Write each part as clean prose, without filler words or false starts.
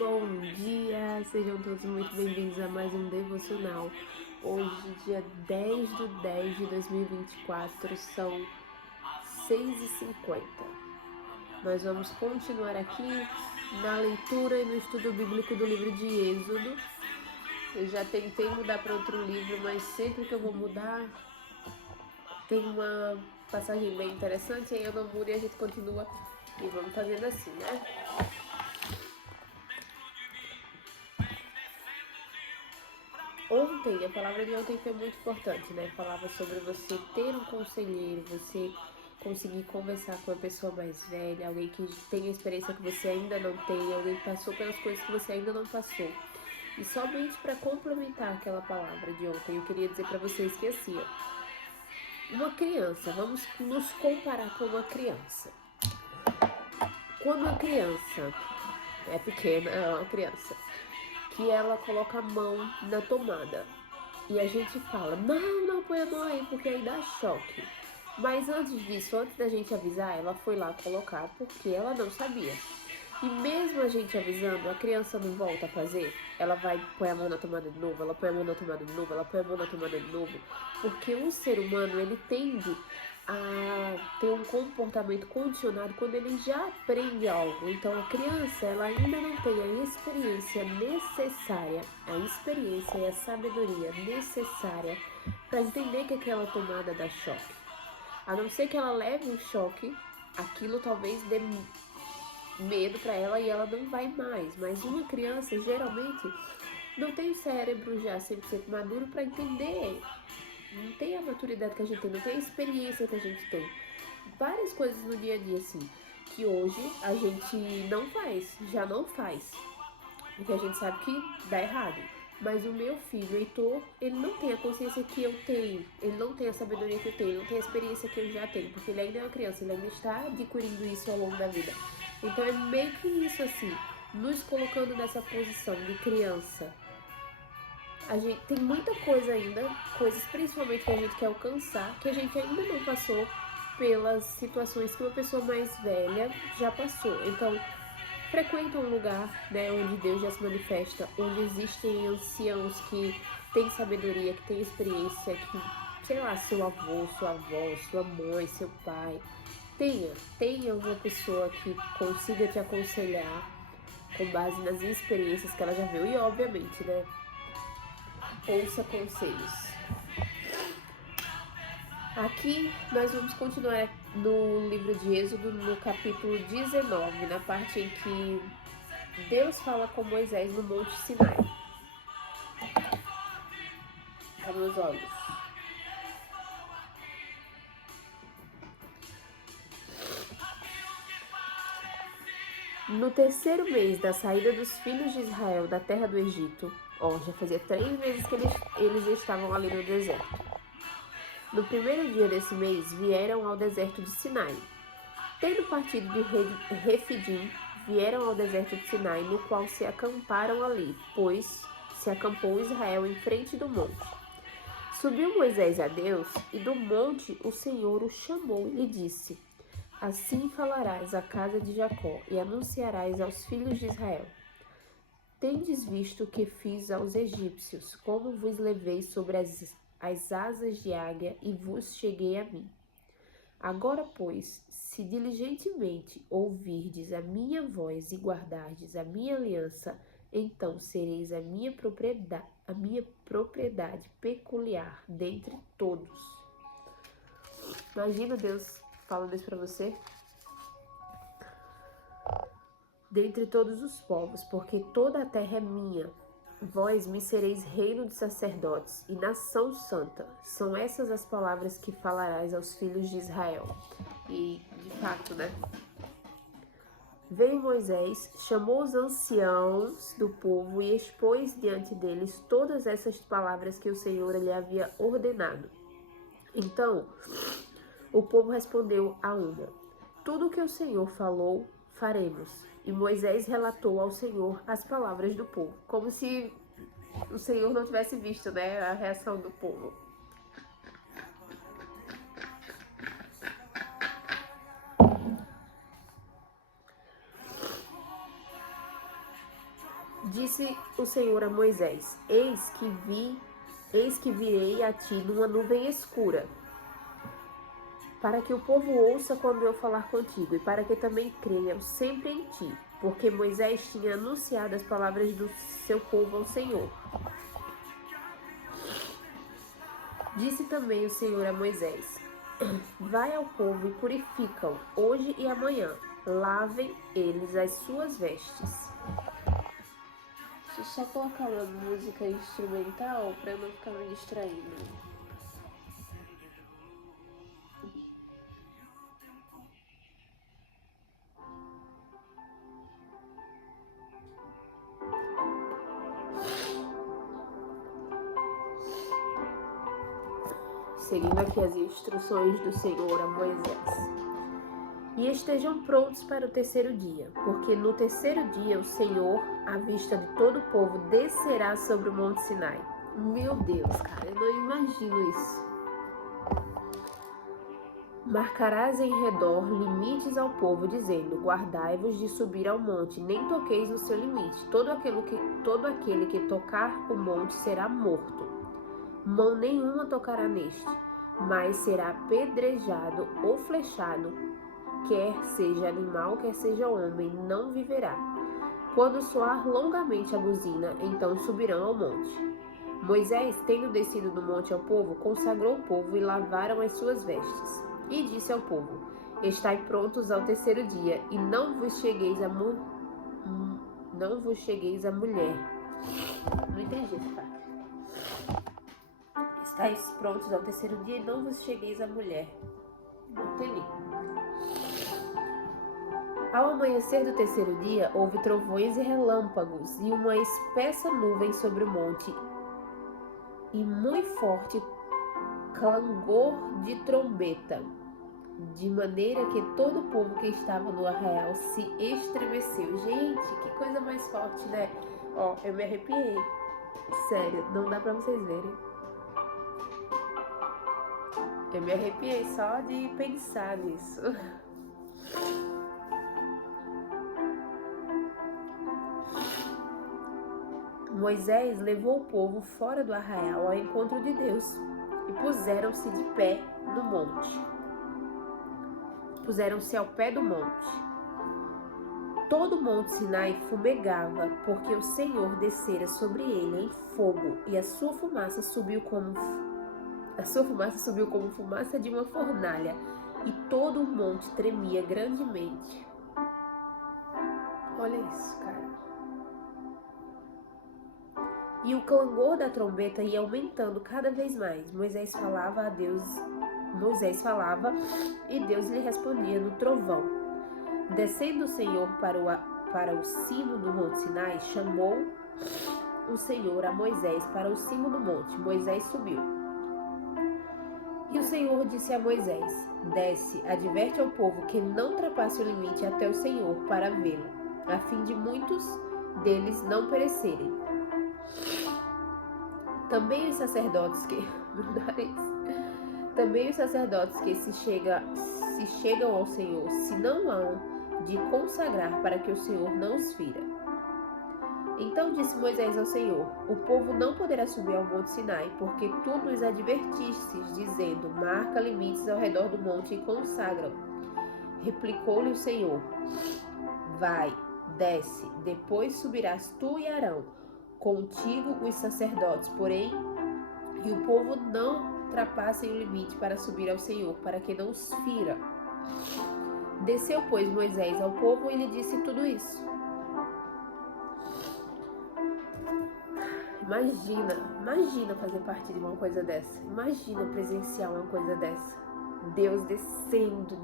Bom dia, sejam todos muito bem-vindos a mais um devocional. Hoje, dia 10/10/2024, são 6h50. Nós vamos continuar aqui na leitura e no estudo bíblico do livro de Êxodo. Eu já tentei mudar para outro livro, mas sempre que eu vou mudar, tem uma passagem bem interessante, aí eu não mudo e a gente continua e vamos fazendo assim, né? Ontem, a palavra de ontem foi muito importante, né? Falava sobre você ter um conselheiro, você conseguir conversar com uma pessoa mais velha, alguém que tem experiência que você ainda não tem, alguém que passou pelas coisas que você ainda não passou. E somente para complementar aquela palavra de ontem, eu queria dizer para vocês que assim, ó, uma criança, vamos nos comparar com uma criança. Quando a criança é pequena, é uma criança, que ela coloca a mão na tomada. E a gente fala, não põe a mão aí, porque aí dá choque. Mas antes disso, antes da gente avisar, ela foi lá colocar porque ela não sabia. E mesmo a gente avisando, a criança não volta a fazer. Ela vai põe a mão na tomada de novo, ela põe a mão na tomada de novo, ela põe a mão na tomada de novo. Porque o ser humano, ele tende a ter um comportamento condicionado quando ele já aprende algo. Então a criança, ela ainda não tem a experiência necessária, a experiência e a sabedoria necessária para entender que aquela tomada dá choque. A não ser que ela leve um choque, aquilo talvez dê medo para ela e ela não vai mais. Mas uma criança geralmente não tem o cérebro já 100% maduro para entender. Não tem a maturidade que a gente tem, não tem a experiência que a gente tem. Várias coisas no dia a dia, assim, que hoje a gente não faz, já não faz. Porque a gente sabe que dá errado. Mas o meu filho, Heitor, ele não tem a consciência que eu tenho, ele não tem a sabedoria que eu tenho, ele não tem a experiência que eu já tenho, porque ele ainda é uma criança, ele ainda está adquirindo isso ao longo da vida. Então é meio que isso, assim, nos colocando nessa posição de criança. A gente tem muita coisa ainda, coisas principalmente que a gente quer alcançar, que a gente ainda não passou pelas situações que uma pessoa mais velha já passou. Então, frequenta um lugar, né, onde Deus já se manifesta, onde existem anciãos que têm sabedoria, que têm experiência, que, sei lá, seu avô, sua avó, sua mãe, seu pai. Tenha uma pessoa que consiga te aconselhar com base nas experiências que ela já viu. E obviamente, né, ouça conselhos. Aqui nós vamos continuar no livro de Êxodo, no capítulo 19, na parte em que Deus fala com Moisés no Monte Sinai. Abra os olhos. No terceiro mês da saída dos filhos de Israel da terra do Egito, já fazia 3 meses que eles estavam ali no deserto. No primeiro dia desse mês, vieram ao deserto de Sinai. Tendo partido de Refidim, vieram ao deserto de Sinai, no qual se acamparam ali, pois se acampou Israel em frente do monte. Subiu Moisés a Deus, e do monte o Senhor o chamou e lhe disse: Assim falarás à casa de Jacó e anunciarás aos filhos de Israel: Tendes visto o que fiz aos egípcios, como vos levei sobre as asas de águia e vos cheguei a mim. Agora, pois, se diligentemente ouvirdes a minha voz e guardardes a minha aliança, então sereis a minha propriedade peculiar dentre todos. Imagina Deus falando isso para você. Dentre todos os povos, porque toda a terra é minha. Vós me sereis reino de sacerdotes e nação santa. São essas as palavras que falarás aos filhos de Israel. E, de fato, né? Veio Moisés, chamou os anciãos do povo e expôs diante deles todas essas palavras que o Senhor lhe havia ordenado. Então, o povo respondeu a uma: Tudo o que o Senhor falou, faremos. E Moisés relatou ao Senhor as palavras do povo, como se o Senhor não tivesse visto, né, a reação do povo. Disse o Senhor a Moisés: Eis que virei a ti numa nuvem escura, para que o povo ouça quando eu falar contigo, e para que também creiam sempre em ti, porque Moisés tinha anunciado as palavras do seu povo ao Senhor. Disse também o Senhor a Moisés: Vai ao povo e purifica-o, hoje e amanhã. Lavem eles as suas vestes. Deixa eu só colocar uma música instrumental para não ficar me distraindo. Seguindo aqui as instruções do Senhor a Moisés. E estejam prontos para o terceiro dia, porque no terceiro dia o Senhor, à vista de todo o povo, descerá sobre o Monte Sinai. Meu Deus, cara, eu não imagino isso. Marcarás em redor limites ao povo, dizendo: Guardai-vos de subir ao monte, nem toqueis no seu limite. Todo aquele que tocar o monte será morto. Mão nenhuma tocará neste, mas será apedrejado ou flechado, quer seja animal, quer seja homem, não viverá. Quando soar longamente a buzina, então subirão ao monte. Moisés, tendo descido do monte ao povo, consagrou o povo e lavaram as suas vestes. E disse ao povo: Estai prontos ao terceiro dia, e não vos chegueis a mulher. Não entendi essa parte. Estais prontos ao terceiro dia e não vos chegueis a mulher. Não entendi. Ao amanhecer do terceiro dia, houve trovões e relâmpagos, e uma espessa nuvem sobre o monte, e muito forte clangor de trombeta, de maneira que todo o povo que estava no arraial se estremeceu. Gente, que coisa mais forte, né? Ó, eu me arrepiei. Sério, não dá pra vocês verem. Eu me arrepiei só de pensar nisso. Moisés levou o povo fora do arraial ao encontro de Deus e puseram-se de pé no monte. Puseram-se ao pé do monte. Todo o monte Sinai fumegava, porque o Senhor descera sobre ele em fogo, e a sua fumaça subiu como fumaça de uma fornalha, e todo o monte tremia grandemente. Olha isso, cara. E o clangor da trombeta ia aumentando cada vez mais. Moisés falava e Deus lhe respondia no trovão. Descendo o Senhor para o cimo do monte Sinai, chamou o Senhor a Moisés para o cimo do monte. Moisés subiu. E o Senhor disse a Moisés: Desce, adverte ao povo que não ultrapasse o limite até o Senhor para vê-lo, a fim de muitos deles não perecerem. Também os sacerdotes que se chegam ao Senhor, se não hão de consagrar para que o Senhor não os fira. Então disse Moisés ao Senhor: O povo não poderá subir ao monte Sinai, porque tu nos advertistes, dizendo: Marca limites ao redor do monte e consagra-o. Replicou-lhe o Senhor: Vai, desce, depois subirás tu e Arão, contigo os sacerdotes, porém, e o povo não ultrapassem o limite para subir ao Senhor, para que não os fira. Desceu, pois, Moisés ao povo e lhe disse tudo isso. Imagina fazer parte de uma coisa dessa. Imagina presenciar uma coisa dessa. Deus descendo,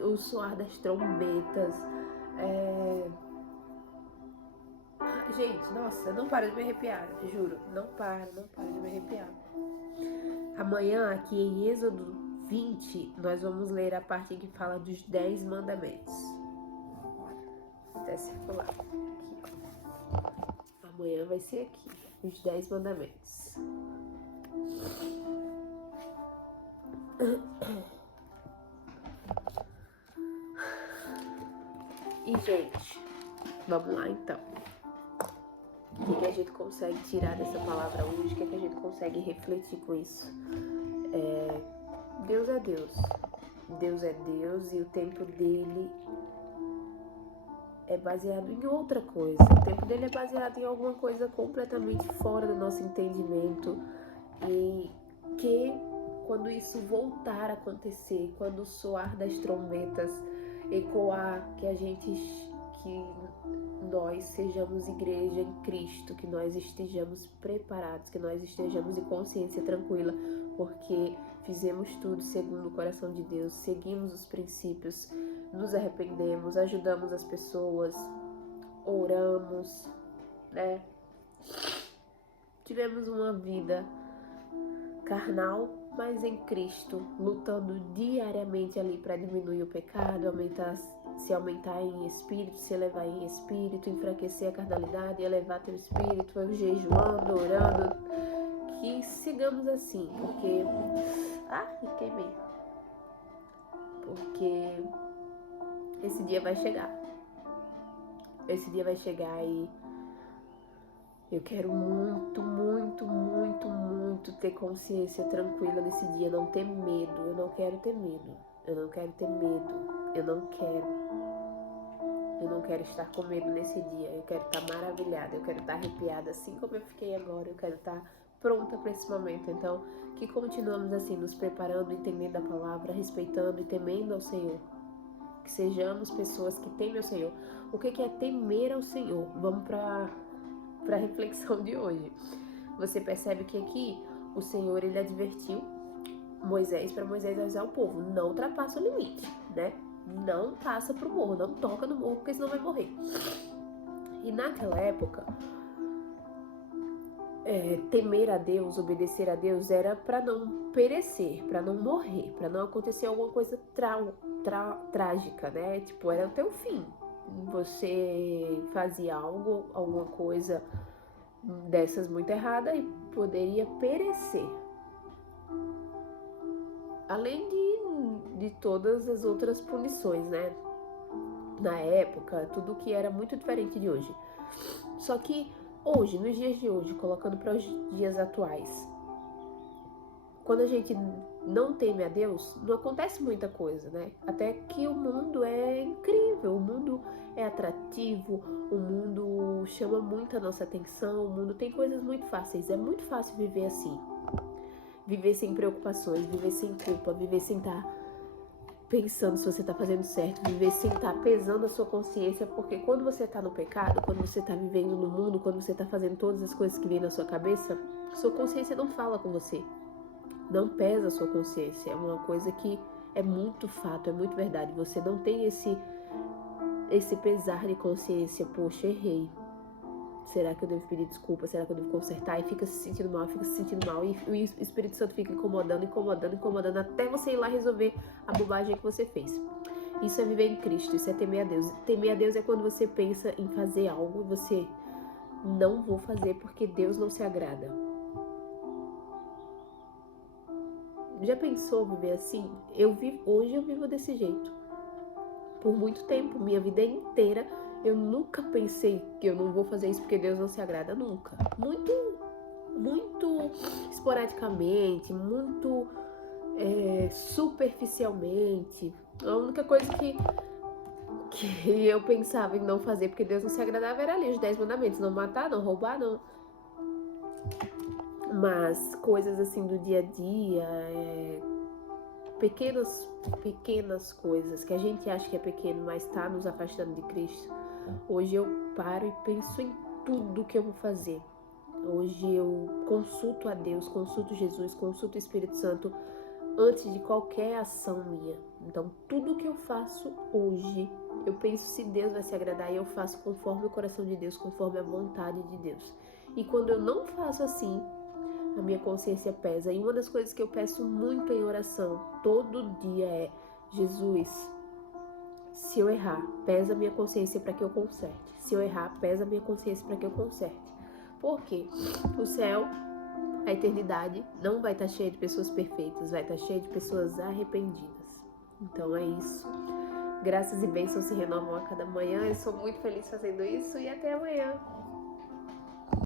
o soar das trombetas. Gente, nossa, não para de me arrepiar, juro. Não para de me arrepiar. Amanhã, aqui em Êxodo 20, nós vamos ler a parte que fala dos 10 mandamentos. Vou até circular aqui. Amanhã vai ser aqui, os 10 mandamentos. E, gente, vamos lá então. que a gente consegue tirar dessa palavra hoje? O que a gente consegue refletir com isso? Deus é Deus. Deus é Deus e o tempo dele é baseado em outra coisa. O tempo dele é baseado em alguma coisa completamente fora do nosso entendimento. E que quando isso voltar a acontecer, quando o soar das trombetas ecoar, que nós sejamos igreja em Cristo, que nós estejamos preparados, que nós estejamos em consciência tranquila, porque fizemos tudo segundo o coração de Deus, seguimos os princípios, nos arrependemos, ajudamos as pessoas, oramos, né? Tivemos uma vida carnal, mas em Cristo, lutando diariamente ali para diminuir o pecado, se aumentar em espírito, se elevar em espírito, enfraquecer a carnalidade, elevar teu espírito, jejuando, orando, que sigamos assim, porque queimei, porque esse dia vai chegar e eu quero muito, muito, muito, muito ter consciência tranquila nesse dia, não ter medo. Eu não quero ter medo. Eu não quero ter medo. Eu não quero estar com medo nesse dia. Eu quero estar maravilhada. Eu quero estar arrepiada assim como eu fiquei agora. Eu quero estar pronta para esse momento. Então, que continuamos assim, nos preparando, entendendo a palavra, respeitando e temendo ao Senhor. Que sejamos pessoas que temem ao Senhor. O que é temer ao Senhor? Vamos para a reflexão de hoje. Você percebe que aqui o Senhor, ele advertiu Moisés, para Moisés avisar o povo, não ultrapassa o limite, né? Não passa pro morro, não toca no morro, porque senão vai morrer. E naquela época, temer a Deus, obedecer a Deus, era para não perecer, para não morrer, para não acontecer alguma coisa trágica, né? Tipo, era o teu fim. Você fazia alguma coisa dessas muito errada e poderia perecer. Além de todas as outras punições, né? Na época, tudo que era muito diferente de hoje. Só que hoje, nos dias de hoje, colocando para os dias atuais, quando a gente não teme a Deus, não acontece muita coisa, né? Até que o mundo é incrível, o mundo é atrativo, o mundo chama muito a nossa atenção, o mundo tem coisas muito fáceis, é muito fácil viver assim. Viver sem preocupações, viver sem culpa, viver sem estar pensando se você está fazendo certo, viver sem estar pesando a sua consciência, porque quando você está no pecado, quando você está vivendo no mundo, quando você está fazendo todas as coisas que vêm na sua cabeça, sua consciência não fala com você. Não pesa a sua consciência, é uma coisa que é muito fato, é muito verdade. Você não tem esse pesar de consciência, poxa, errei. Será que eu devo pedir desculpa? Será que eu devo consertar? E fica se sentindo mal. E o Espírito Santo fica incomodando, até você ir lá resolver a bobagem que você fez. Isso é viver em Cristo, isso é temer a Deus. Temer a Deus é quando você pensa em fazer algo e você não vou fazer porque Deus não se agrada. Já pensou viver assim? Hoje eu vivo desse jeito. Por muito tempo, minha vida inteira, eu nunca pensei que eu não vou fazer isso porque Deus não se agrada, nunca. Muito esporadicamente, muito superficialmente. A única coisa que eu pensava em não fazer porque Deus não se agradava era ali os 10 mandamentos. Não matar, não roubar, não. Mas coisas assim do dia a dia, pequenas coisas que a gente acha que é pequeno, mas está nos afastando de Cristo. Hoje eu paro e penso em tudo que eu vou fazer. Hoje eu consulto a Deus, consulto Jesus, consulto o Espírito Santo antes de qualquer ação minha. Então tudo que eu faço hoje, eu penso se Deus vai se agradar e eu faço conforme o coração de Deus, conforme a vontade de Deus. E quando eu não faço assim, a minha consciência pesa. E uma das coisas que eu peço muito em oração, todo dia, é: Jesus, se eu errar, pesa a minha consciência para que eu conserte. Se eu errar, pesa a minha consciência para que eu conserte. Porque o céu, a eternidade, não vai estar cheia de pessoas perfeitas, vai estar cheia de pessoas arrependidas. Então é isso. Graças e bênçãos se renovam a cada manhã. Eu sou muito feliz fazendo isso e até amanhã.